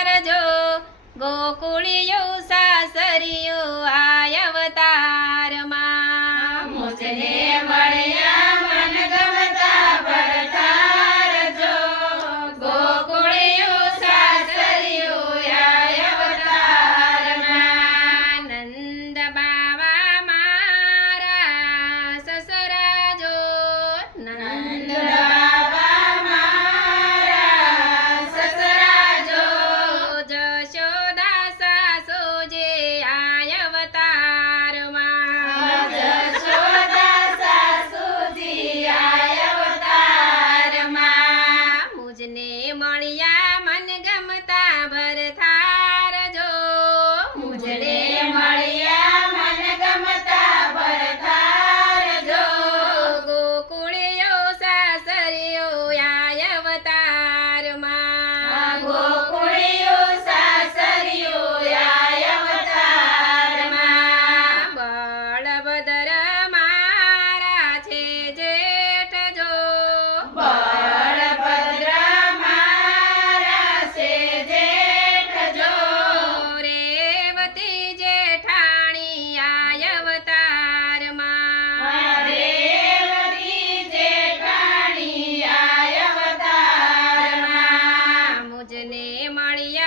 જો ગોકુળિયું સાસરિયું આય અવતારમાં મુજને મળ્યા મન ગમતા ભરતાર જો ગોકુળિયું સાસરિયું આય અવતારમાં નંદ બાવા મારા સસરા જો નંદ બાબા મારા સસરા જો જશોદા સાસુજે આય અવતારમાં જશોદા સાસુજી આય અવતારમાં મુજને મળ્યા મન ગમતા ભરથાર જો મુજને મળ્યા મન ગમતા ભરતાર જો ગોકુળિયો સાસરિયો આય અવતારમાં ગોકુળિયું સાસરિયું આય અવતારમાં બળભદ્ર મારા છે જેઠ જો બળભદ્ર મારા છે જેઠ જો રેવતી જેઠાણી આય અવતારમાં રેવતી જેઠાણી આય અવતારમાં મુજને મળ્યા